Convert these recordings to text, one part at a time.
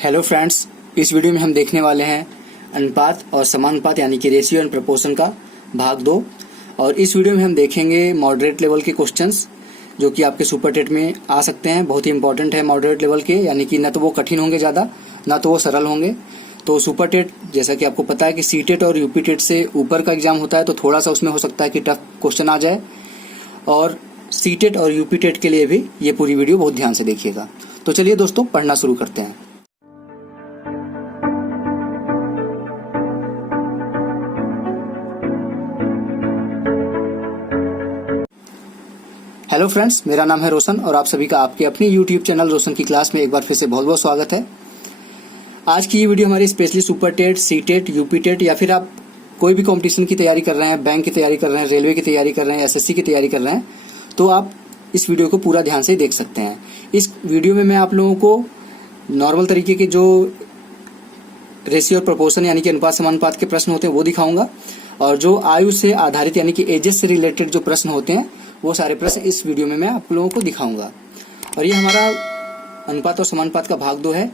Hello friends, इस video में हम देखने वाले हैं अनुपात और समानुपात यानी कि रेशियो एंड प्रोपोर्शन का भाग 2। और इस वीडियो में हम देखेंगे मॉडरेट लेवल के क्वेश्चंस जो कि आपके सुपर टेट में आ सकते हैं। बहुत ही इंपॉर्टेंट है मॉडरेट लेवल के, यानी कि ना तो वो कठिन होंगे ज़्यादा, ना तो वो सरल होंगे। तो सुपर टेट जैसा कि आपको पता है कि सी टेट और यूपी टेट से ऊपर का एग्जाम होता है, तो थोड़ा सा उसमें हो सकता है कि टफ क्वेश्चन आ जाए। और सी टेट और यूपी टेट के लिए भी ये पूरी वीडियो बहुत ध्यान से देखिएगा। तो चलिए दोस्तों, पढ़ना शुरू करते हैं। हेलो फ्रेंड्स, मेरा नाम है रोशन और आप सभी का आपके अपने यूट्यूब चैनल रोशन की क्लास में एक बार फिर से बहुत बहुत स्वागत है। आज की ये वीडियो हमारी specially super TET, C TET, UP TET या फिर आप कोई भी कंपटीशन की तैयारी कर रहे हैं, बैंक की तैयारी कर रहे हैं, रेलवे की तैयारी कर रहे हैं, एसएससी की तैयारी कर रहे हैं, तो आप इस वीडियो को पूरा ध्यान से देख सकते हैं। इस वीडियो में मैं आप लोगों को नॉर्मल तरीके के जो रेशियो और प्रोपोर्शन यानी कि अनुपात समानुपात के प्रश्न होते हैं वो दिखाऊंगा, और जो आयु से आधारित यानी कि एजेस से रिलेटेड जो प्रश्न होते हैं वो सारे प्रश्न इस वीडियो में मैं आप लोगों को दिखाऊंगा। और ये हमारा अनुपात और समानुपात का भाग 2 है।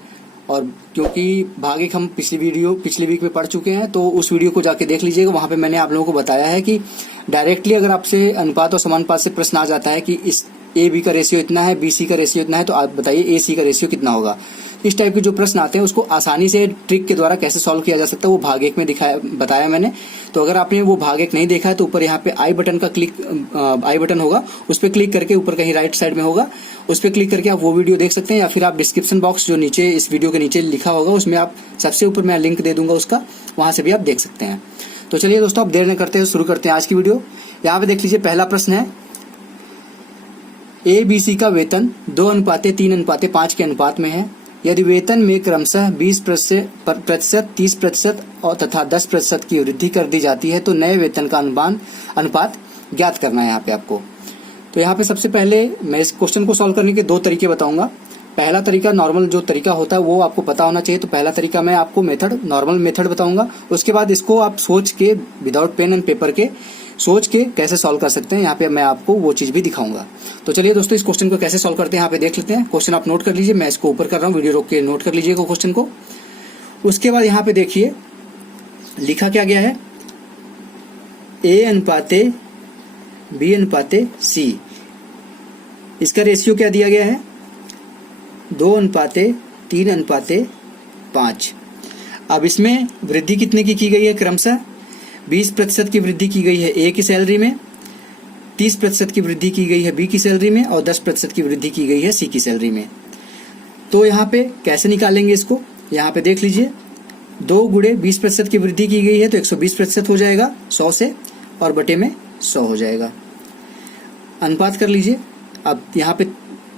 और क्योंकि भाग 1 हम पिछली वीक में पढ़ चुके हैं, तो उस वीडियो को जाके देख लीजिएगा। वहां पे मैंने आप लोगों को बताया है कि डायरेक्टली अगर आपसे अनुपात और समानुपात से प्रश्न आ जाता है कि इस ए बी का रेशियो इतना है, बी सी का रेशियो इतना है, तो आप बताइए ए सी का रेशियो कितना होगा। इस टाइप के जो प्रश्न आते हैं उसको आसानी से ट्रिक के द्वारा कैसे सॉल्व किया जा सकता है वो भाग 1 में बताया मैंने। तो अगर आपने वो भाग 1 नहीं देखा है तो ऊपर यहाँ पे आई बटन होगा, उस पर क्लिक करके ऊपर कहीं राइट साइड में होगा, उस पर क्लिक करके आप वो वीडियो देख सकते हैं। या फिर आप डिस्क्रिप्शन बॉक्स जो नीचे इस वीडियो के नीचे लिखा होगा उसमें आप सबसे ऊपर मैं लिंक दे दूंगा उसका, वहां से भी आप देख सकते हैं। तो चलिए दोस्तों, अब देर न करते हुए शुरू करते हैं आज की वीडियो। यहाँ पे देख लीजिए, पहला प्रश्न है ए बी सी का वेतन 2:3:5 के अनुपात में है। यदि वेतन में क्रमशः 20%, 30% और तथा 10% की वृद्धि कर दी जाती है तो नए वेतन का अनुपात ज्ञात करना है यहाँ पे आपको। तो यहाँ पे सबसे पहले मैं इस क्वेश्चन को सॉल्व करने के 2 तरीके बताऊंगा। पहला तरीका नॉर्मल जो तरीका होता है वो आपको पता होना चाहिए, तो पहला तरीका मैं आपको नॉर्मल मेथड बताऊंगा। उसके बाद इसको आप सोच के विदाउट पेन एंड पेपर के सोच के कैसे सॉल्व कर सकते हैं, यहाँ पे मैं आपको वो चीज भी दिखाऊंगा। तो चलिए दोस्तों, इस क्वेश्चन को कैसे सॉल्व करते हैं यहाँ पे देख लेते हैं। क्वेश्चन आप नोट कर लीजिए, मैं इसको ऊपर कर रहा हूँ, वीडियो रोक के नोट कर लीजिएगा क्वेश्चन को। उसके बाद यहाँ पे देखिए लिखा क्या गया है, A/B/C। इसका रेशियो क्या दिया गया है, 2:3:5। अब इसमें वृद्धि कितने की गई है, क्रमशः 20% की वृद्धि की गई है ए की सैलरी में, 30% की वृद्धि की गई है बी की सैलरी में, और 10% की वृद्धि की गई है सी की सैलरी में। तो यहाँ पे कैसे निकालेंगे इसको, यहाँ पे देख लीजिए, 2 गुणे 20% की वृद्धि की गई है तो 120% हो जाएगा 100 से, और बटे में 100 हो जाएगा। अनुपात कर लीजिए। अब यहाँ पे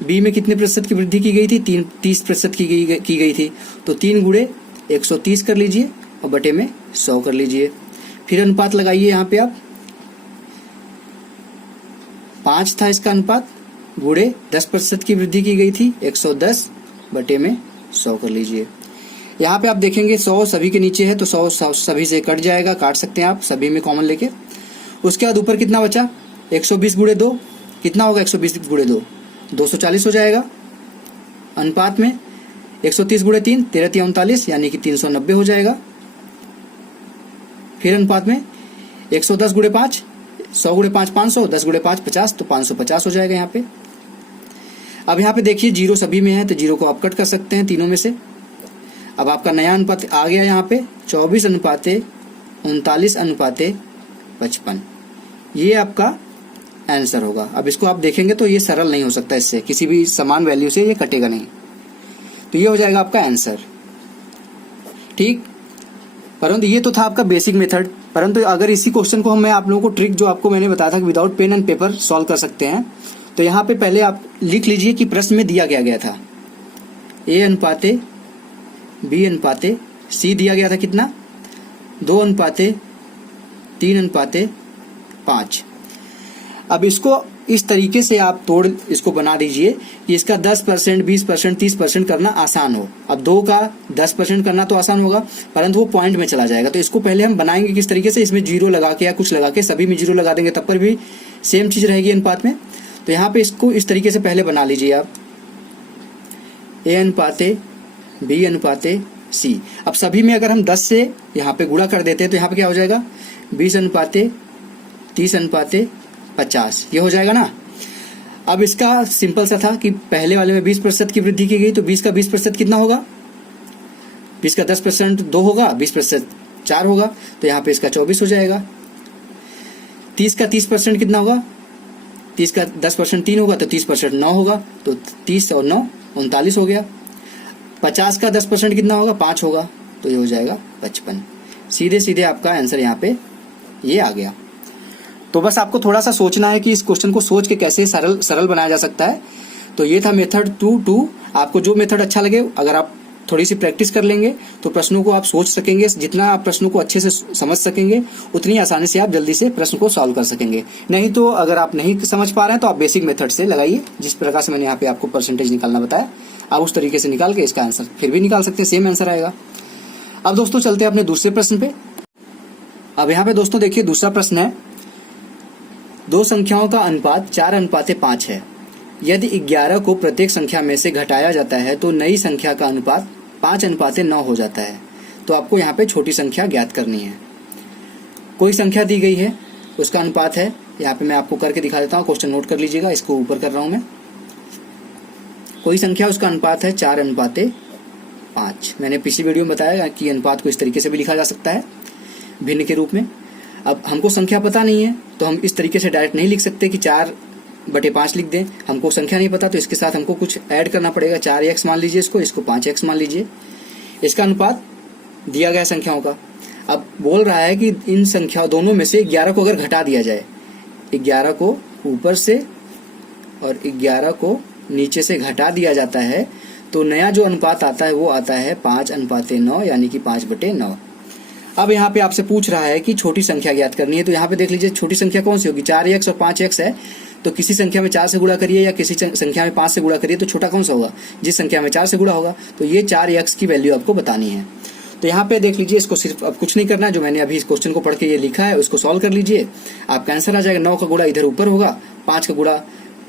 बी में कितने प्रतिशत की वृद्धि की गई थी, 30% की गई थी, तो 3 गुणे 130 कर लीजिए और बटे में 100 कर लीजिए। फिर अनुपात लगाइए, यहाँ पे आप 5 था इसका अनुपात, गुणे 10% की वृद्धि की गई थी, 110 बटे में 100 कर लीजिए। यहाँ पे आप देखेंगे 100 सभी के नीचे है तो 100 सभी से कट जाएगा, काट सकते हैं आप सभी में कॉमन लेके। उसके बाद ऊपर कितना बचा, 120 गुणे 2 कितना होगा, 120 गुणे 2 240 हो जाएगा। अनुपात में 130 गुणे 3 13×3 यानी कि 390 हो जाएगा। फिर अनुपात में 110 गुणे 5, 100 गुणे 5 500, 10 गुणे 5 50, तो 550 हो जाएगा यहाँ पे। अब यहाँ पे देखिए जीरो सभी में है तो जीरो को आप कट कर सकते हैं तीनों में से। अब आपका नया अनुपात आ गया यहाँ पे 24:39:55, ये आपका आंसर होगा। अब इसको आप देखेंगे तो ये सरल नहीं हो सकता, इससे किसी भी समान वैल्यू से ये कटेगा नहीं, तो ये हो जाएगा आपका आंसर। ठीक, परंतु ये तो था आपका बेसिक मेथड। परंतु अगर इसी क्वेश्चन को मैं आप लोगों को ट्रिक जो आपको मैंने बताया था कि without pen and paper solve कर सकते हैं, तो यहाँ पे पहले आप लिख लीजिए कि प्रश्न में दिया गया था A/B/C दिया गया था कितना, 2:3:5। अब इसको इस तरीके से आप इसको बना दीजिए कि इसका 10%, 20%, 30% करना आसान हो। अब 2 का 10% करना तो आसान होगा, परंतु वो पॉइंट में चला जाएगा। तो इसको पहले हम बनाएंगे किस तरीके से, इसमें जीरो लगा के या कुछ लगा के, सभी में जीरो लगा देंगे तब पर भी सेम चीज रहेगी अनुपात में। तो यहाँ पे इसको इस तरीके से पहले बना लीजिए आप, A/B B अनुपाते C। अब सभी में अगर हम 10 से यहाँ पे गुणा कर देते हैं तो यहाँ पे क्या हो जाएगा 20 अनुपाते 30 अनुपाते 50, ये हो जाएगा ना। अब इसका सिंपल सा था कि पहले वाले में 20% की वृद्धि की गई तो 20 का 20% कितना होगा, 20 का 10% 2 होगा, 20% 4 होगा, तो यहाँ पे इसका 24 हो जाएगा। 30 का 30% कितना होगा, 30 का 10% 3 होगा तो 30% 9 होगा, तो 30 और 9 39 हो गया। 50 का 10% कितना होगा, 5 होगा, तो ये हो जाएगा 55। सीधे सीधे आपका आंसर यहाँ पे ये आ गया। तो बस आपको थोड़ा सा सोचना है कि इस क्वेश्चन को सोच के कैसे सरल बनाया जा सकता है। तो ये था मेथड 2। आपको जो मेथड अच्छा लगे, अगर आप थोड़ी सी प्रैक्टिस कर लेंगे तो प्रश्नों को आप सोच सकेंगे। जितना आप प्रश्नों को अच्छे से समझ सकेंगे उतनी आसानी से आप जल्दी से प्रश्न को सॉल्व कर सकेंगे। नहीं तो अगर आप नहीं समझ पा रहे हैं तो आप बेसिक मेथड से लगाइए, जिस प्रकार से मैंने यहाँ पे आपको परसेंटेज निकालना बताया, आप उस तरीके से निकाल के इसका आंसर फिर भी निकाल सकते हैं, सेम आंसर आएगा। अब दोस्तों चलते हैं अपने दूसरे प्रश्न पे। अब यहाँ पे दोस्तों देखिए दूसरा प्रश्न है, दो संख्याओं का अनुपात 4:5 है। यदि 11 को प्रत्येक संख्या में से घटाया जाता है तो नई संख्या का अनुपात 5:9 हो जाता है। तो आपको यहाँ पे छोटी संख्या ज्ञात करनी है। कोई संख्या दी गई है, उसका अनुपात है, यहाँ पे मैं आपको करके दिखा देता हूँ, क्वेश्चन नोट कर लीजिएगा, इसको ऊपर कर रहा हूँ मैं। कोई संख्या उसका अनुपात है 4:5। मैंने पिछली वीडियो में बताया कि अनुपात को इस तरीके से भी लिखा जा सकता है, भिन्न के रूप में। अब हमको संख्या पता नहीं है तो हम इस तरीके से डायरेक्ट नहीं लिख सकते कि 4/5 लिख दें। हमको संख्या नहीं पता तो इसके साथ हमको कुछ ऐड करना पड़ेगा। 4x मान लीजिए, इसको 5x मान लीजिए। इसका अनुपात दिया गया संख्याओं का। अब बोल रहा है कि इन संख्याओं दोनों में से 11 को अगर घटा दिया जाए, 11 को ऊपर से और 11 को नीचे से घटा दिया जाता है तो नया जो अनुपात आता है वो आता है 5:9, यानी कि 5/9। अब यहाँ पे आपसे पूछ रहा है कि छोटी संख्या ज्ञात करनी है। तो यहाँ पे देख लीजिए छोटी संख्या कौन सी होगी, 4x और 5x है। तो किसी संख्या में 4 से गुणा करिए या किसी संख्या में 5 से गुणा करिए, तो छोटा कौन सा होगा, जिस संख्या में 4 से गुणा होगा। तो ये 4x की वैल्यू आपको बतानी है। तो यहाँ पे देख लीजिए, इसको सिर्फ अब कुछ नहीं करना है, जो मैंने अभी इस क्वेश्चन को पढ़ के ये लिखा है उसको सॉल्व कर लीजिए, आपका आंसर आ जाएगा। 9 का गुणा इधर ऊपर होगा, 5 का गुणा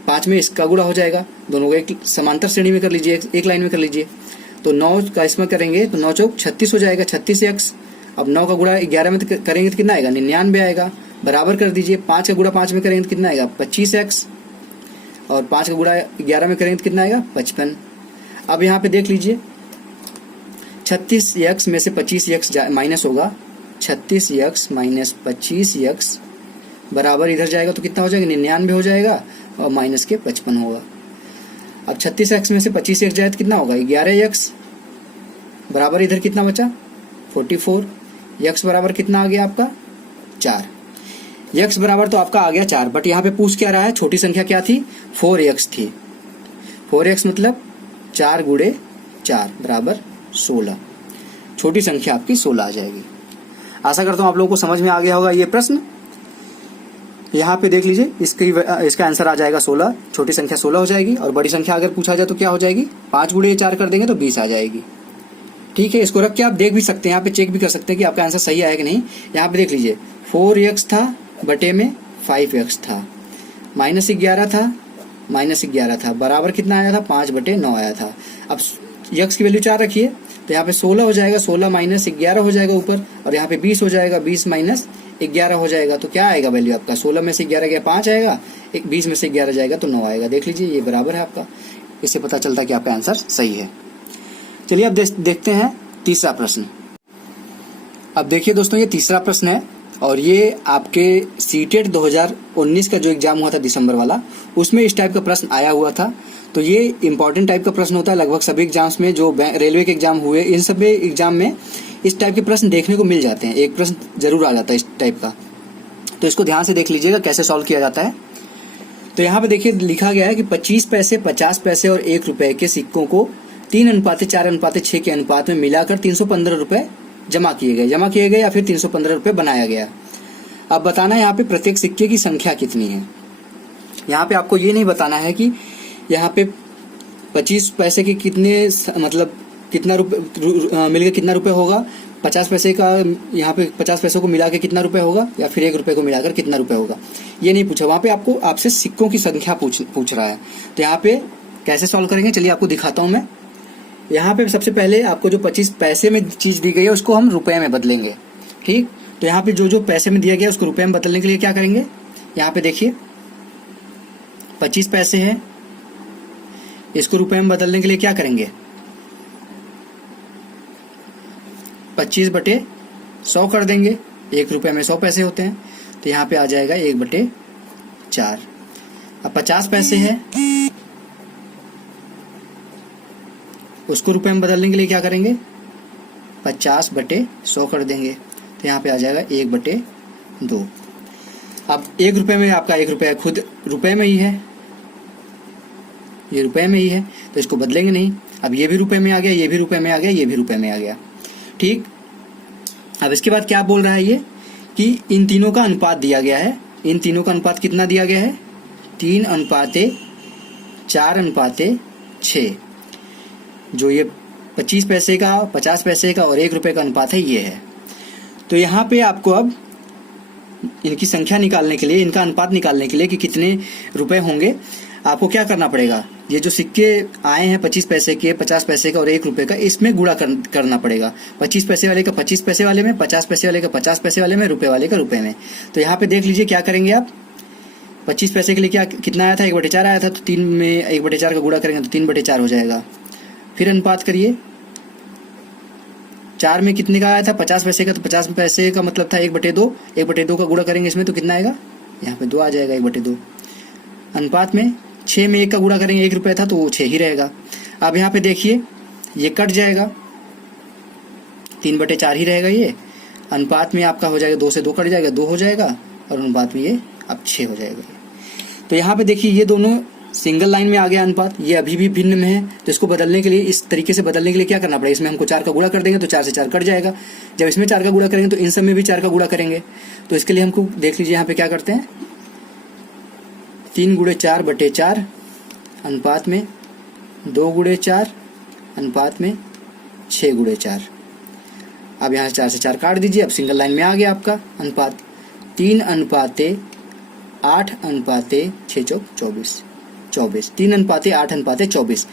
5 में इसका गुणा हो जाएगा। दोनों को एक समांतर श्रेणी में कर लीजिए, एक लाइन में कर लीजिए। तो 9 का इसमें करेंगे तो 9 चौक 36 हो जाएगा, 36x। अब 9 का गुणा 11 में करेंगे तो कितना आएगा, 99 आएगा। बराबर कर दीजिए, 5 का गुणा 5 में करेंगे तो कितना आएगा, 25x। और 5 का गुणा 11 में करेंगे तो कितना आएगा, 55। अब यहाँ पे देख लीजिए 36x में से 25x माइनस होगा, 36x माइनस 25x बराबर इधर जाएगा तो कितना हो जाएगा, 99 हो जाएगा और माइनस के 55 होगा। अब 36x में से 25x जाए तो कितना होगा, 11x बराबर इधर कितना बचा, 44। x बराबर कितना आ गया आपका, 4। x बराबर तो आपका आ गया 4, बट यहाँ पे पूछ क्या रहा है, छोटी संख्या क्या थी, 4x थी। 4x मतलब 4 गुणे 4 बराबर 16। छोटी संख्या आपकी 16 आ जाएगी। आशा करता हूँ आप लोगों को समझ में आ गया होगा ये प्रश्न। यहाँ पे देख लीजिए, इसका आंसर आ जाएगा 16। छोटी संख्या 16 हो जाएगी और बड़ी संख्या अगर पूछा जाए तो क्या हो जाएगी, 5 गुणे 4 कर देंगे तो 20 आ जाएगी। ठीक है, इसको रख के आप देख भी सकते हैं, यहाँ पे चेक भी कर सकते हैं कि आपका आंसर सही आया कि नहीं। यहाँ पे देख लीजिए 4x था बटे में 5x था, -11 था, -11 था, बराबर कितना आया था, 5/9 आया था। अब x की वैल्यू 4 रखिए तो यहाँ पे 16 हो जाएगा, 16 माइनस 11 हो जाएगा ऊपर, और यहाँ पे 20 हो जाएगा, 20 माइनस 11 हो जाएगा। तो क्या आएगा वैल्यू आपका, 16 में से 11 गया 5 आएगा, 20 में से 11 जाएगा तो 9 आएगा। देख लीजिए ये बराबर है आपका। इससे पता चलता है कि आपका आंसर सही है। चलिए अब देखते हैं तीसरा प्रश्न। अब देखिए दोस्तों, ये तीसरा प्रश्न है और ये आपके सीटेट 2019 का जो एग्जाम हुआ था दिसंबर वाला, उसमें इस टाइप का प्रश्न आया हुआ था। तो ये इंपॉर्टेंट टाइप का प्रश्न होता है लगभग सभी एग्जाम्स में, जो रेलवे के एग्जाम हुए इन सभी एग्जाम में इस टाइप के प्रश्न देखने को मिल जाते हैं। एक प्रश्न जरूर आ जाता है इस टाइप का, तो इसको ध्यान से देख लीजिएगा कैसे सॉल्व किया जाता है। तो यहाँ पे देखिए लिखा गया है कि 25 पैसे, 50 पैसे और 1 रुपए के सिक्कों को 3:4:6 के अनुपात में मिलाकर 315 रुपए जमा किए गए या फिर 315 रुपए बनाया गया। अब बताना है यहाँ पे प्रत्येक सिक्के की संख्या कितनी है। यहाँ पे आपको ये नहीं बताना है कि यहाँ पे 25 पैसे के कितने, मतलब कितना रुपए मिलकर कितना रुपए होगा, 50 पैसे का यहाँ पे 50 पैसों को मिला के कितना रुपए होगा, या फिर 1 रुपए को मिलाकर कितना रुपए होगा, ये नहीं पूछा। वहाँ पे आपसे सिक्कों की संख्या पूछ रहा है। तो यहाँ पे कैसे सॉल्व करेंगे, चलिए आपको दिखाता हूँ मैं। यहाँ पे सबसे पहले आपको जो 25 पैसे में चीज दी गई है उसको हम रुपए में बदलेंगे। ठीक, तो यहाँ पे जो जो पैसे में दिया गया उसको रुपए में बदलने के लिए क्या करेंगे, यहाँ पे देखिए 25 पैसे हैं, इसको रुपए में बदलने के लिए क्या करेंगे, 25/100 कर देंगे। 1 रुपए में 100 पैसे होते हैं, तो यहाँ पे आ जाएगा 1/4। अब 50 पैसे हैं, उसको रुपए में बदलने के लिए क्या करेंगे, 50/100 कर देंगे, तो यहाँ पे आ जाएगा 1/2। अब 1 रुपए में आपका 1 रुपया खुद रुपए में ही है, ये रुपए में ही है, तो इसको बदलेंगे नहीं। अब ये भी रुपए में आ गया, ये भी रुपए में आ गया, ये भी रुपए में आ गया। ठीक, अब इसके बाद क्या बोल रहा है ये कि इन तीनों का अनुपात दिया गया है। इन तीनों का अनुपात कितना दिया गया है, 3:4:6। जो ये 25 पैसे का, 50 पैसे का और 1 रुपए का अनुपात है, ये है। तो यहाँ पे आपको अब इनकी संख्या निकालने के लिए, इनका अनुपात निकालने के लिए कि कितने रुपए होंगे, आपको क्या करना पड़ेगा, ये जो सिक्के आए हैं 25 पैसे के, 50 पैसे का और 1 रुपए का, इसमें गुणा करना पड़ेगा। 25 पैसे वाले का 25 पैसे वाले में, 50 पैसे वाले का 50 पैसे वाले में, रुपए वाले का रुपए में। तो यहाँ पे देख लीजिए क्या करेंगे आप, 25 पैसे के लिए क्या कितना आया था, 1/4 आया था, तो 3 में 1/4 का गुणा करेंगे तो 3/4 हो जाएगा। फिर अनुपात करिए, 4 में कितने का आया था, 50 पैसे का, तो 50 पैसे का मतलब था 1/2। 1/2 का गुणा करेंगे इसमें तो कितना आएगा, यहाँ पे 2 आ जाएगा, 1/2। अनुपात में 6 में 1 का गुणा करेंगे, 1 रुपया था तो वो 6 ही रहेगा। अब यहाँ पे देखिए ये कट जाएगा, 3/4 ही रहेगा ये। अनुपात में आपका हो जाएगा 2 से 2 कट जाएगा, 2 हो जाएगा, और अनुपात में ये अब 6 हो जाएगा। तो यहाँ पे देखिए ये दोनों सिंगल लाइन में आ गया अनुपात, ये अभी भी भिन्न में है। तो इसको बदलने के लिए, इस तरीके से बदलने के लिए क्या करना पड़ेगा, इसमें हमको 4 का गुणा कर देंगे तो 4 से 4 कट जाएगा। जब इसमें 4 का गुणा करेंगे तो इन सब में भी 4 का गुणा करेंगे। तो इसके लिए हमको देख लीजिए यहाँ पे क्या करते हैं, 3×4/4 अनुपात में 2×4 अनुपात में 6×4। अब यहाँ से 4 से 4 काट दीजिए, अब सिंगल लाइन में आ गया आपका अनुपात। 3:8:6=24। 3:8:24।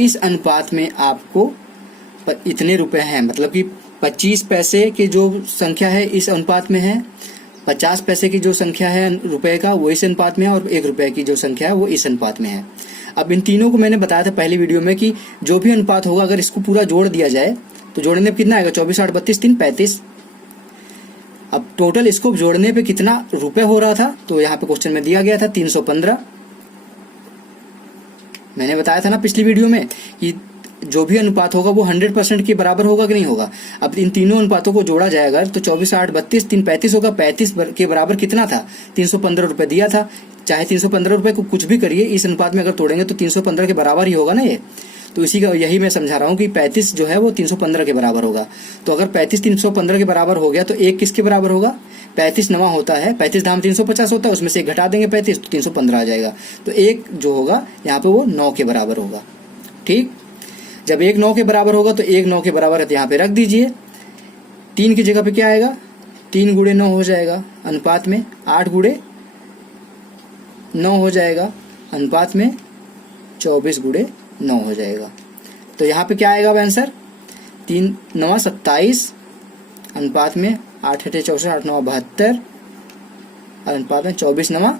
इस अनुपात में आपको इतने रुपए हैं, मतलब कि 25 पैसे की जो संख्या है इस अनुपात में है, 50 पैसे की जो संख्या है रुपए का वो इस अनुपात में है, और 1 रुपए की जो संख्या है वो इस अनुपात में है। अब इन तीनों को मैंने बताया था पहली वीडियो में कि जो भी अनुपात होगा अगर इसको पूरा जोड़ दिया जाए तो जोड़ने पे कितना आएगा, 24, 8, 32, 3, 35। अब टोटल इसको जोड़ने पे कितना रुपए हो रहा था, तो यहाँ पे क्वेश्चन में दिया गया था 315। मैंने बताया था ना पिछली वीडियो में कि जो भी अनुपात होगा वो 100% के बराबर होगा कि नहीं होगा। अब इन तीनों अनुपातों को जोड़ा जाएगा तो 24, 8, 32, 3, 35 होगा। 35 के बराबर कितना था, 315 रुपए दिया था। चाहे 315 रुपए को कुछ भी करिए, इस अनुपात में अगर तोड़ेंगे तो 315 के बराबर ही होगा ना ये। तो इसी का यही मैं समझा रहा हूँ कि 35 जो है वो 315 के बराबर होगा। तो अगर 35 315 के बराबर हो गया तो 1 किसके बराबर होगा, 35 9 होता है, 35 धाम 350 होता है, उसमें से 1 घटा देंगे 35 तो 315 आ जाएगा। तो 1 जो होगा यहाँ पे वो 9 के बराबर होगा। ठीक, जब 1 9 के बराबर होगा तो 1 9 के बराबर यहाँ पे रख दीजिए। 3 की जगह पे क्या आएगा, 3 × 9 हो जाएगा, अनुपात में 8 × 9 हो जाएगा, अनुपात में 24 × 9 हो जाएगा। तो यहाँ पे क्या आएगा आंसर, 3 9 27 अनुपात में 8 8 64 8 9 72 अनुपात में 24 9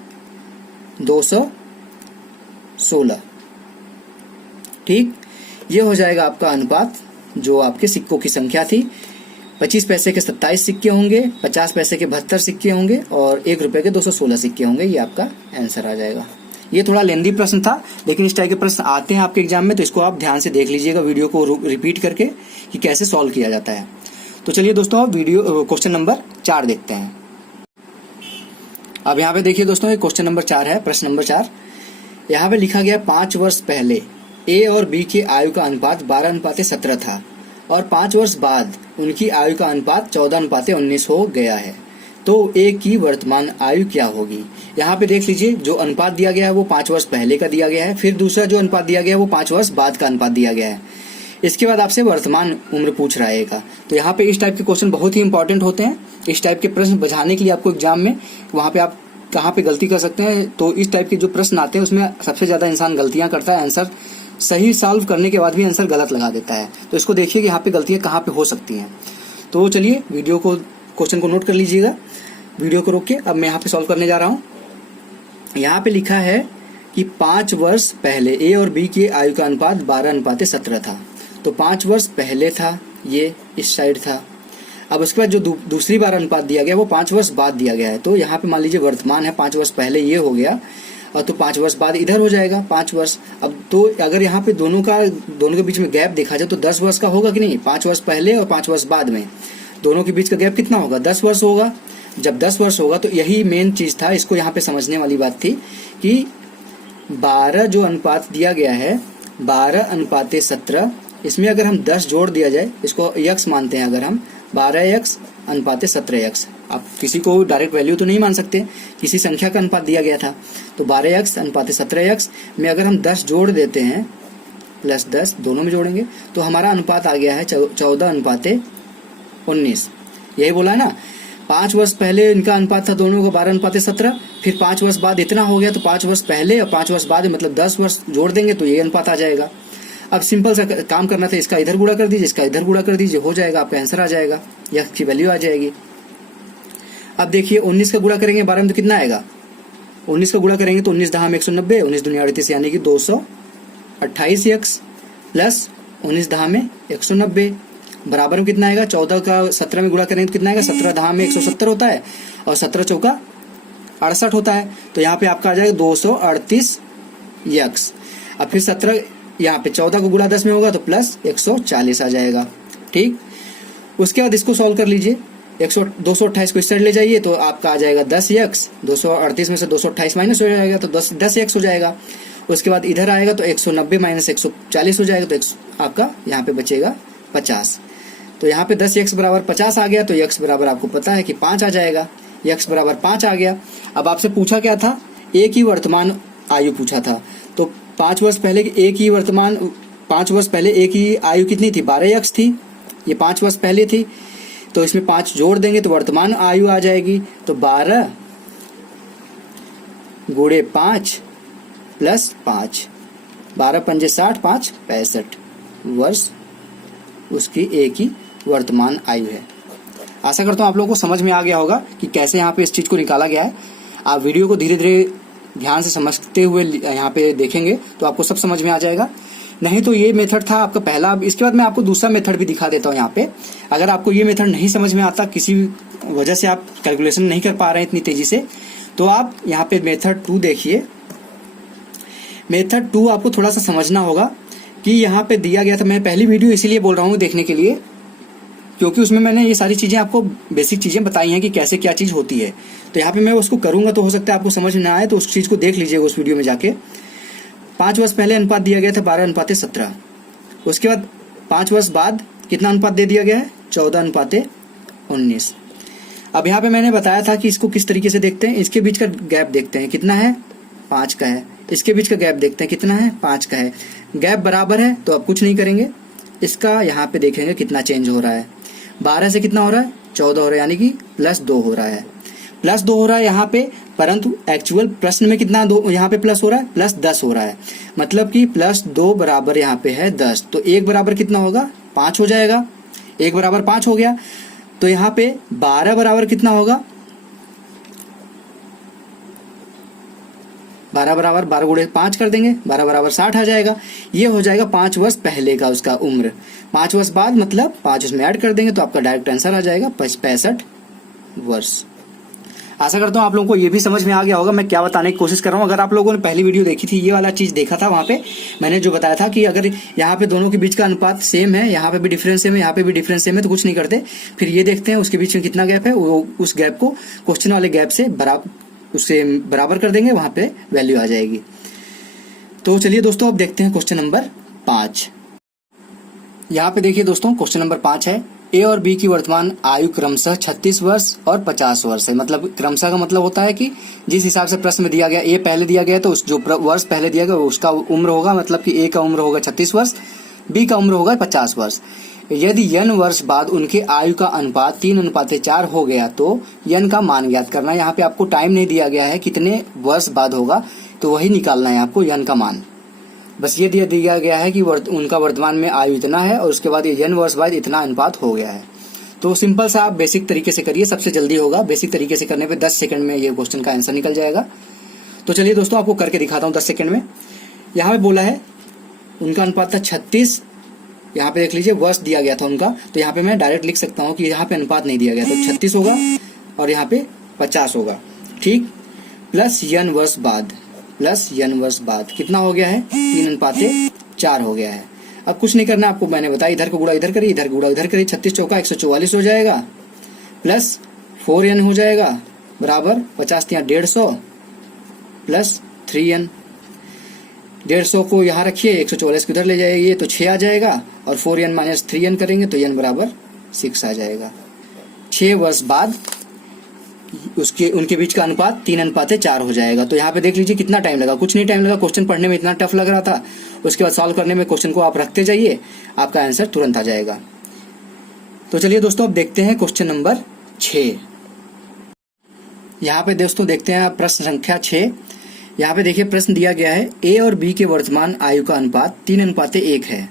216। ठीक, ये हो जाएगा आपका अनुपात। जो आपके सिक्कों की संख्या थी, 25 पैसे के 27 सिक्के होंगे, 50 पैसे के 72 सिक्के होंगे और 1 रुपए के 216 सिक्के होंगे। ये आपका आंसर आ जाएगा। ये थोड़ा लेंदी प्रश्न था, लेकिन इस टाइप के प्रश्न आते हैं आपके एग्जाम में, तो इसको आप ध्यान से देख लीजिएगा वीडियो को रिपीट करके कि कैसे सॉल्व किया जाता है। तो चलिए दोस्तों, अब वीडियो क्वेश्चन नंबर 4 देखते हैं। अब यहाँ पे देखिए दोस्तों, ये क्वेश्चन नंबर 4 है, प्रश्न नंबर 4। यहाँ पे लिखा गया 5 वर्ष पहले ए और बी की आयु का अनुपात 12:17 था और 5 वर्ष बाद उनकी आयु का अनुपात 14:19 हो गया है। तो ए की वर्तमान आयु क्या होगी। यहाँ पे देख लीजिए, जो अनुपात दिया गया है वो 5 वर्ष पहले का दिया गया है, फिर दूसरा जो अनुपात दिया गया है वो 5 वर्ष बाद का अनुपात दिया गया है। इसके बाद आपसे वर्तमान उम्र पूछ रहा है का। तो यहाँ पे इस टाइप के क्वेश्चन बहुत ही इंपॉर्टेंट होते हैं। इस टाइप के प्रश्न बुझाने के लिए आपको एग्जाम में वहाँ पे आप कहाँ पे गलती कर सकते हैं, तो इस टाइप के जो प्रश्न आते हैं उसमें सबसे ज्यादा इंसान गलतियां करता है आंसर सही सॉल्व करने के बाद भी आंसर गलत लगा देता है। तो इसको देखिए कि यहाँ पे गलतियाँ कहाँ पे हो सकती हैं। तो चलिए वीडियो को, क्वेश्चन को नोट कर लीजिएगा, वीडियो को रोक के अब मैं यहाँ पे सॉल्व करने जा रहा हूँ। यहाँ पे लिखा है कि 5 वर्ष पहले ए और बी की आयु का अनुपात 12:17 था। तो 5 वर्ष पहले था, ये इस साइड था। अब उसके बाद जो दूसरी बार अनुपात दिया गया वो 5 वर्ष बाद दिया गया है। तो यहाँ पे मान लीजिए वर्तमान है, 5 वर्ष पहले ये हो गया, और तो 5 वर्ष बाद इधर हो जाएगा 5 वर्ष। अब तो अगर यहाँ पे दोनों के बीच में गैप देखा जाए तो 10 वर्ष का होगा कि नहीं, 5 वर्ष पहले और 5 वर्ष बाद में दोनों के बीच का गैप कितना होगा, 10 वर्ष होगा। जब 10 वर्ष होगा तो यही मेन चीज था, इसको यहाँ पे समझने वाली बात थी कि 12 जो अनुपात दिया गया है 12:17, इसमें अगर हम 10 जोड़ दिया जाए, इसको यक्स मानते हैं अगर हम, 12x/17x। आप किसी को डायरेक्ट वैल्यू तो नहीं मान सकते, किसी संख्या का अनुपात दिया गया था। तो 12x/17x में अगर हम 10 जोड़ देते हैं प्लस 10 दोनों में जोड़ेंगे तो हमारा अनुपात आ गया है 14:19। यही बोला है ना, 5 वर्ष पहले इनका अनुपात था दोनों का 12:17, फिर 5 वर्ष बाद इतना हो गया, तो 5 वर्ष पहले और 5 वर्ष बाद मतलब 10 वर्ष जोड़ देंगे तो ये अनुपात आ जाएगा। अब सिंपल सा काम करना था, इसका इधर गुणा कर दीजिए, इसका इधर गुणा कर दीजिए, हो जाएगा, आपका आंसर आ जाएगा, यह की वैल्यू आ जाएगी। अब देखिए 19 का गुणा करेंगे 12 में तो कितना आएगा, 19 का गुणा करेंगे तो 19 10 में 190, 19 दूनी 38 यानी कि 228x प्लस 19 10 में 190 बराबर में कितना आएगा, 14 का 17 में गुणा करेंगे तो कितना आएगा, 17 10 में 170 होता है और 17 चौका 68 होता है। तो यहाँ पे आपका आ जाएगा 238x। अब फिर 17 यहाँ पे 14 को गुणा 10 में होगा तो प्लस 140 आ जाएगा। ठीक, उसके बाद इसको सॉल्व कर लीजिए, 228 को इस साइड ले जाइए तो आपका आ जाएगा 10x, 238 में से 228 माइनस हो जाएगा तो 10x हो जाएगा। उसके बाद इधर आएगा तो 190 माइनस 140 हो जाएगा, तो आपका यहाँ पे बचेगा 50। तो यहाँ पे 10x बराबर 50 आ गया, तो x बराबर आपको पता है कि 5 आ जाएगा, x बराबर 5 आ गया। अब आपसे पूछा क्या था, a की वर्तमान आयु पूछा था। तो 5 वर्ष पहले a की वर्तमान 5 वर्ष पहले a की आयु कितनी थी, 12x थी, ये 5 वर्ष पहले थी। तो इसमें 5 जोड़ देंगे तो वर्तमान आयु आ जाएगी, तो 12 गुणे 5 प्लस 5, 12 पंजे 60, 5 65 वर्ष उसकी ए की वर्तमान आयु है। आशा करता हूँ आप लोगों को समझ में आ गया होगा कि कैसे यहाँ पे इस चीज को निकाला गया है। आप वीडियो को धीरे धीरे ध्यान से समझते हुए यहाँ पे देखेंगे तो आपको सब समझ में आ जाएगा। नहीं तो ये मेथड था आपका पहला। इसके बाद मैं आपको दूसरा मेथड भी दिखा देता हूँ यहाँ पे। अगर आपको ये मेथड नहीं समझ में आता, किसी वजह से आप कैलकुलेशन नहीं कर पा रहे हैं इतनी तेजी से, तो आप यहाँ पे मेथड 2 देखिए। मेथड 2 आपको थोड़ा सा समझना होगा कि यहाँ पे दिया गया था। मैं पहली वीडियो इसीलिए बोल रहा हूँ देखने के लिए, क्योंकि उसमें मैंने ये सारी चीजें आपको बेसिक चीजें बताई हैं कि कैसे क्या चीज होती है। तो यहाँ पे मैं उसको करूंगा तो हो सकता है आपको समझ ना आए, तो उस चीज को देख लीजिएगा उस वीडियो में जाके। 5 वर्ष पहले अनुपात दिया गया था 12:17। उसके बाद 5 वर्ष बाद कितना अनुपात दे दिया गया है, 14:19। अब यहाँ पे मैंने बताया था कि इसको किस तरीके से देखते हैं। इसके बीच का गैप देखते हैं कितना है, 5 का है। इसके बीच का गैप देखते हैं कितना है, 5 का है। गैप बराबर है तो अब कुछ नहीं करेंगे, इसका यहाँ पे देखेंगे कितना चेंज हो रहा है। 12 से कितना हो रहा है, 14 हो रहा है, यानी कि +2 हो रहा है। +2 हो रहा है यहाँ पे, परंतु एक्चुअल प्रश्न में कितना यहाँ पे प्लस हो रहा है, +10 हो रहा है। मतलब कि +2 बराबर यहाँ पे है 10। तो 1 बराबर कितना होगा, 5 हो जाएगा। 1 बराबर 5 हो गया। तो यहाँ पे 12 बराबर कितना होगा, 12 बराबर 12 गुणे 5 कर देंगे, 12 बराबर 60 आ जाएगा। ये हो जाएगा 5 वर्ष पहले का उसका उम्र। 5 वर्ष बाद मतलब 5 उसमें ऐड कर देंगे तो आपका डायरेक्ट आंसर आ जाएगा 65 वर्ष। आशा करता हूँ आप लोगों को ये भी समझ में आ गया होगा मैं क्या बताने की कोशिश कर रहा हूँ। अगर आप लोगों ने पहली वीडियो देखी थी, ये वाला चीज देखा था, वहां पे मैंने जो बताया था कि अगर यहाँ पे दोनों के बीच का अनुपात सेम है, यहाँ पे भी डिफरेंस सेम है, यहाँ पे भी डिफरेंस सेम है, तो कुछ नहीं करते, फिर ये देखते हैं उसके बीच में कितना गैप है, वो उस गैप को क्वेश्चन वाले गैप से उससे बराबर कर देंगे, वहां पे वैल्यू आ जाएगी। तो चलिए दोस्तों अब देखते हैं क्वेश्चन नंबर 5। यहाँ पे देखिए दोस्तों, क्वेश्चन नंबर 5 है, ए और बी की वर्तमान आयु क्रमशः 36 वर्ष और 50 वर्ष है। मतलब क्रमशः का मतलब होता है कि जिस हिसाब से प्रश्न में दिया गया, ए पहले दिया गया तो उस जो वर्ष पहले दिया गया उसका उम्र होगा, मतलब कि ए का उम्र होगा 36 वर्ष, बी का उम्र होगा 50 वर्ष। यदि n वर्ष बाद उनके आयु का अनुपात 3:4 हो गया तो n का मान ज्ञात करना। यहाँ पे आपको टाइम नहीं दिया गया है कितने वर्ष बाद होगा, तो वही निकालना है आपको n का मान। बस ये दिया गया है कि उनका वर्तमान में आयु इतना है और उसके बाद n वर्ष बाद इतना अनुपात हो गया है। तो सिंपल सा आप बेसिक तरीके से करिए, सबसे जल्दी होगा। बेसिक तरीके से करने पे 10 सेकंड में ये क्वेश्चन का आंसर निकल जाएगा। तो चलिए दोस्तों आपको करके दिखाता हूँ 10 सेकंड में। यहाँ पे बोला है उनका अनुपात था 36, यहाँ पे देख लीजिए वर्ष दिया गया था उनका, तो यहाँ पे मैं डायरेक्ट लिख सकता हूँ कि यहाँ पे अनुपात नहीं दिया गया, तो 36 होगा और यहाँ पे 50 होगा, ठीक। प्लस n वर्ष बाद, प्लस n वर्ष बाद कितना हो गया है, 3:4 हो गया है। अब कुछ नहीं करना आपको, मैंने बताया इधर को गुणा इधर करिए, इधर गुणा इधर करिए, 36 चौका 144 हो जाएगा, प्लस 4n हो जाएगा बराबर 50 यहाँ 150 प्लस 3n। 150 को यहाँ रखिए, 144 को इधर ले जाइए तो 6 आ जाएगा, और 4n माइनस 3n करेंगे तो n बराबर 6 आ जाएगा। 6 वर्ष बाद उनके बीच का अनुपात 3:4 हो जाएगा। तो यहाँ पे देख लीजिए कितना टाइम लगा, कुछ नहीं टाइम लगा। क्वेश्चन पढ़ने में इतना टफ लग रहा था, उसके बाद सॉल्व करने में क्वेश्चन को आप रखते जाइए, आपका आंसर तुरंत आ जाएगा। तो चलिए दोस्तों अब देखते हैं क्वेश्चन नंबर 6। यहाँ पे दोस्तों देखते हैं प्रश्न संख्या 6। यहाँ पे देखिए प्रश्न दिया गया है ए और बी के वर्तमान आयु का अनुपात 3:1 है।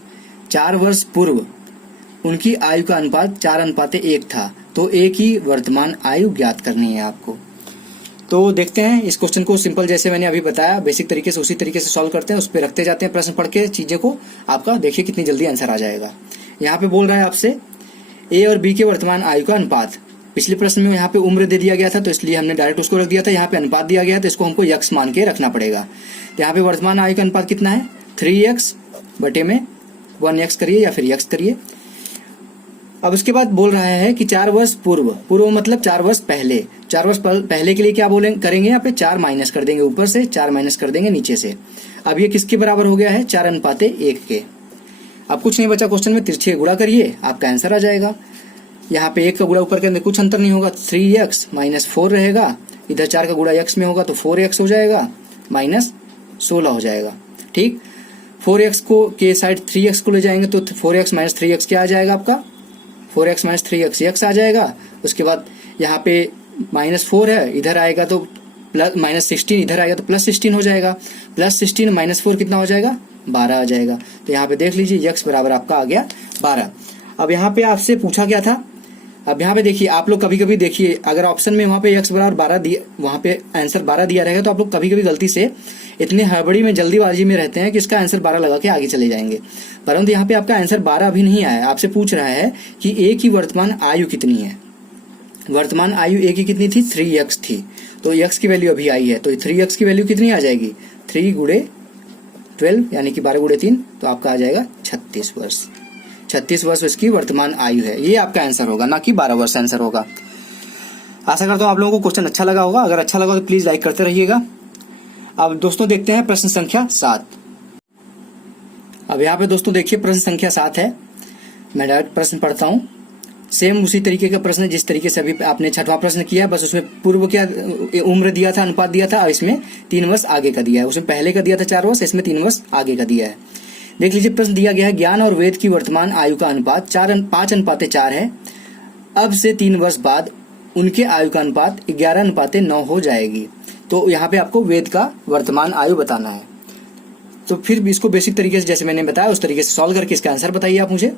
4 वर्ष पूर्व उनकी आयु का अनुपात 4:1 था, तो ए की वर्तमान आयु ज्ञात करनी है आपको। तो देखते हैं इस क्वेश्चन को, सिंपल जैसे मैंने अभी बताया बेसिक तरीके से उसी तरीके से सॉल्व करते हैं, उस पर रखते जाते हैं प्रश्न पढ़ के चीजें को, आपका देखिए कितनी जल्दी आंसर आ जाएगा। यहाँ पे बोल रहा है आपसे ए और बी के वर्तमान आयु का अनुपात। पिछले प्रश्न में यहाँ पे उम्र दे दिया गया था, तो इसलिए हमने डायरेक्ट उसको रख दिया था। यहाँ पे अनुपात दिया गया है तो इसको हमको यक्स मान के रखना पड़ेगा। तो यहाँ पे वर्तमान आयु का अनुपात कितना है, 3x बटे में 1x करिए या फिर यक्स करिए। अब उसके बाद बोल रहा है कि 4 वर्ष पूर्व मतलब 4 वर्ष पहले। 4 वर्ष पहले के लिए क्या करेंगे, यहाँ पे 4 माइनस कर देंगे, ऊपर से 4 माइनस कर देंगे नीचे से। अब ये किसके बराबर हो गया है, 4:1 के। अब कुछ नहीं बचा क्वेश्चन में, तिरछे गुणा करिए, आपका आंसर आ जाएगा। यहाँ पे 1 का गुणा ऊपर करने कुछ अंतर नहीं होगा, 3x माइनस 4 रहेगा, इधर 4 का गुणा x में होगा तो 4x हो जाएगा, माइनस 16 हो जाएगा, ठीक। 4x को के साइड 3x को ले जाएंगे तो 4x माइनस 3x क्या आ जाएगा आपका, 4x माइनस 3x x आ जाएगा। उसके बाद यहाँ पे -4 है, इधर आएगा तो प्लस -16, इधर आएगा तो प्लस 16 हो जाएगा। प्लस 16 माइनस 4 कितना हो जाएगा, 12 आ जाएगा। तो यहाँ पे देख लीजिए x बराबर आपका आ गया 12। अब यहाँ पे आपसे पूछा क्या था, अब यहाँ पे देखिए आप लोग कभी कभी देखिए अगर ऑप्शन में वहाँ पे x बराबर 12 दिया, वहाँ पे आंसर 12 दिया रहेगा तो आप लोग कभी कभी गलती से इतनी हड़बड़ी में जल्दीबाजी में रहते हैं कि इसका आंसर 12 लगा के आगे चले जाएंगे, परंतु यहाँ पे आपका आंसर 12 अभी नहीं आया। आपसे पूछ रहा है कि ए की वर्तमान आयु कितनी है। वर्तमान आयु ए की कितनी थी, 3x थी, तो x की वैल्यू अभी आई है, तो 3x की वैल्यू कितनी आ जाएगी, 3 गुणे 12 यानी कि 12 गुणे 3, तो आपका आ जाएगा 36 वर्ष। 36 वर्ष इसकी वर्तमान आयु है। ये आपका आंसर होगा, ना कि 12 वर्ष आंसर होगा। आशा करता हूँ आप लोगों को क्वेश्चन अच्छा लगा होगा। अगर अच्छा लगा तो प्लीज लाइक करते रहिएगा। अब दोस्तों देखते हैं प्रश्न संख्या 7। अब यहाँ पे दोस्तों देखिए प्रश्न संख्या 7 है। मैं डायरेक्ट प्रश्न पढ़ता हूँ। सेम उसी तरीके का प्रश्न जिस तरीके से अभी आपने छठवां प्रश्न किया, बस उसमें पूर्व क्या उम्र दिया था, अनुपात दिया था, और इसमें 3 वर्ष आगे का दिया है। उसमें पहले का दिया था 4 वर्ष, इसमें 3 वर्ष आगे का दिया है। देख लीजिए प्रश्न दिया गया है ज्ञान और वेद की वर्तमान आयु का अनुपात 5:4 है। अब से 3 वर्ष बाद उनके आयु का अनुपात 11:9 हो जाएगी। तो यहाँ पे आपको वेद का वर्तमान आयु बताना है। तो फिर भी इसको बेसिक तरीके से जैसे मैंने बताया उस तरीके से सॉल्व करके इसका आंसर बताइए आप मुझे।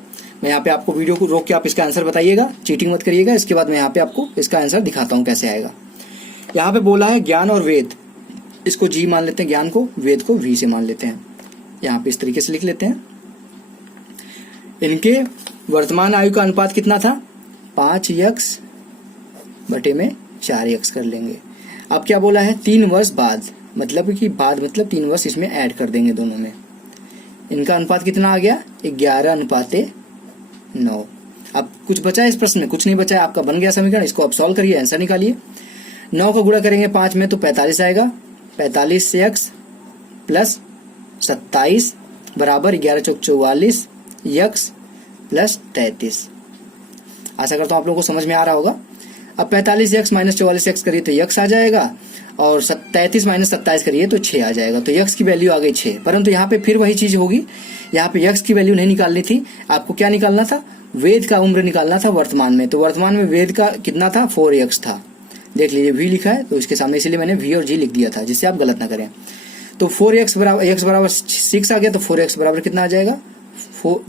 मैं यहाँ पे आपको वीडियो को रोक के आप इसका आंसर बताइएगा, चीटिंग मत करिएगा। इसके बाद मैं यहाँ पे आपको इसका आंसर दिखाता हूँ कैसे आएगा। यहाँ पे बोला है ज्ञान और वेद, इसको जी मान लेते हैं ज्ञान को, वेद को वी से मान लेते हैं। यहाँ पे इस तरीके से लिख लेते हैं। इनके वर्तमान आयु का अनुपात कितना था, 5x बटे में 4x कर लेंगे। अब क्या बोला है 3 वर्ष बाद, मतलब कि बाद मतलब 3 वर्ष इसमें ऐड कर देंगे दोनों में। इनका अनुपात कितना आ गया, 11:9। अब कुछ बचा है इस प्रश्न में, कुछ नहीं बचा है, आपका बन गया समीकरण। इसको आप सॉल्व करिए, आंसर निकालिए। 9 का गुणा करेंगे 5 में तो 45 आएगा, 45 से x प्लस 27 बराबर 11 चौक 44 x प्लस 33। आशा करता हूँ आप लोगों को समझ में आ रहा होगा। अब 45x माइनस 44x करिए तो x आ जाएगा, और 33 माइनस 27 करिए तो 6 आ जाएगा। तो x की वैल्यू आ गई 6। परंतु यहाँ पे फिर वही चीज होगी, यहाँ पे x की वैल्यू नहीं निकालनी थी, आपको क्या निकालना था, वेद का उम्र निकालना था वर्तमान में। तो वर्तमान में वेद का कितना था, 4x था। देख लीजिए v लिखा है तो इसके सामने, इसीलिए मैंने v और g लिख दिया था, जिससे आप गलत ना करें। तो 4x बराबर x बराबर 6 आ गया, तो 4x बराबर कितना आ जाएगा,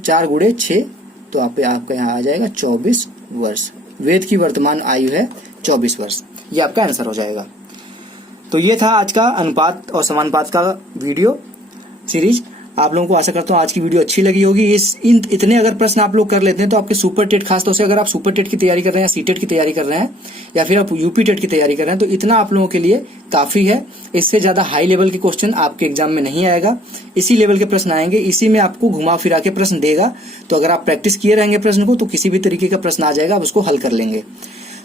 4 गुणे 6, तो आपका यहाँ आ जाएगा 24 वर्ष। वेद की वर्तमान आयु है 24 वर्ष। ये आपका आंसर हो जाएगा। तो ये था आज का अनुपात और समानुपात का वीडियो सीरीज। आप लोगों को आशा करता हूँ आज की वीडियो अच्छी लगी होगी। इतने अगर प्रश्न आप लोग कर लेते हैं तो आपके सुपर टेट, खासतौर से अगर आप सुपर टेट की तैयारी कर रहे हैं या सीटेट की तैयारी कर रहे हैं या फिर आप यूपी टेट की तैयारी कर रहे हैं, तो इतना आप लोगों के लिए काफी है। इससे ज्यादा हाई लेवल के क्वेश्चन आपके एग्जाम में नहीं आएगा, इसी लेवल के प्रश्न आएंगे, इसी में आपको घुमा फिरा के प्रश्न देगा। तो अगर आप प्रैक्टिस किए रहेंगे प्रश्न को, तो किसी भी तरीके का प्रश्न आ जाएगा, आप उसको हल कर लेंगे।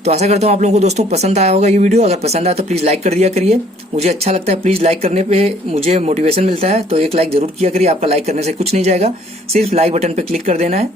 तो आशा करता हूँ आप लोगों को दोस्तों पसंद आया होगा ये वीडियो। अगर पसंद आया तो प्लीज़ लाइक कर दिया करिए, मुझे अच्छा लगता है। प्लीज़ लाइक करने पे मुझे मोटिवेशन मिलता है, तो एक लाइक जरूर किया करिए। आपका लाइक करने से कुछ नहीं जाएगा, सिर्फ लाइक बटन पे क्लिक कर देना है।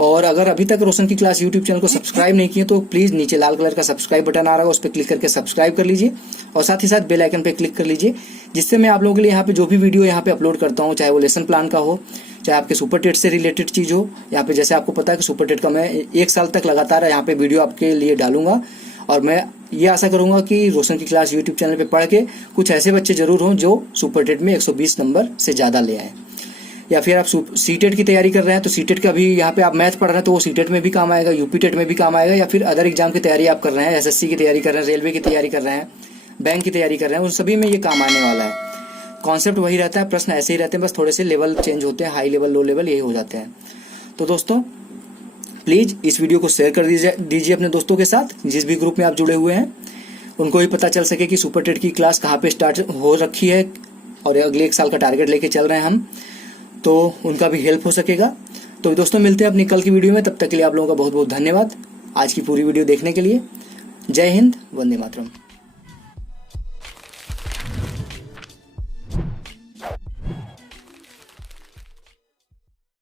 और अगर अभी तक रोशन की क्लास यूट्यूब चैनल को सब्सक्राइब नहीं किए तो प्लीज़ नीचे लाल कलर का सब्सक्राइब बटन आ रहा है, उस पर क्लिक करके सब्सक्राइब कर लीजिए और साथ ही साथ बेल आइकन पे क्लिक कर लीजिए, जिससे मैं आप लोगों के लिए यहाँ पे जो भी वीडियो यहाँ पे अपलोड करता हूँ, चाहे वो लेसन प्लान का हो, चाहे आपके सुपर टेट से रिलेटेड चीज़ हो। यहाँ पे जैसे आपको पता है कि सुपर टेट का मैं 1 साल तक लगातार यहाँ पे वीडियो आपके लिए डालूंगा। और मैं ये आशा करूंगा कि रोशन की क्लास यूट्यूब चैनल पे पढ़ के कुछ ऐसे बच्चे जरूर हों जो सुपर टेट में 120 नंबर से ज़्यादा ले आए। या फिर आप सीटेट की तैयारी कर रहे हैं तो सीटेट का भी यहाँ पे आप मैथ पढ़ रहे हैं तो वो सीटेट में भी काम आएगा, यूपी टेट में भी काम आएगा। या फिर अदर एग्जाम की तैयारी आप कर रहे हैं, एसएससी की तैयारी कर रहे हैं, रेलवे की तैयारी कर रहे हैं, बैंक की तैयारी कर रहे हैं, उन सभी में ये काम आने वाला है। कॉन्सेप्ट वही रहता है, प्रश्न ऐसे ही रहते हैं, बस थोड़े से लेवल चेंज होते हैं, हाई लेवल लो लेवल यही हो जाते हैं। तो दोस्तों प्लीज़ इस वीडियो को शेयर कर दीजिए अपने दोस्तों के साथ, जिस भी ग्रुप में आप जुड़े हुए हैं उनको भी पता चल सके कि सुपर टेट की क्लास कहाँ पे स्टार्ट हो रखी है और अगले 1 साल का टारगेट लेके चल रहे हैं हम, तो उनका भी हेल्प हो सकेगा। तो दोस्तों मिलते हैं अपनी कल की वीडियो में, तब तक के लिए आप लोगों का बहुत बहुत धन्यवाद आज की पूरी वीडियो देखने के लिए। जय हिंद, वंदे मातरम।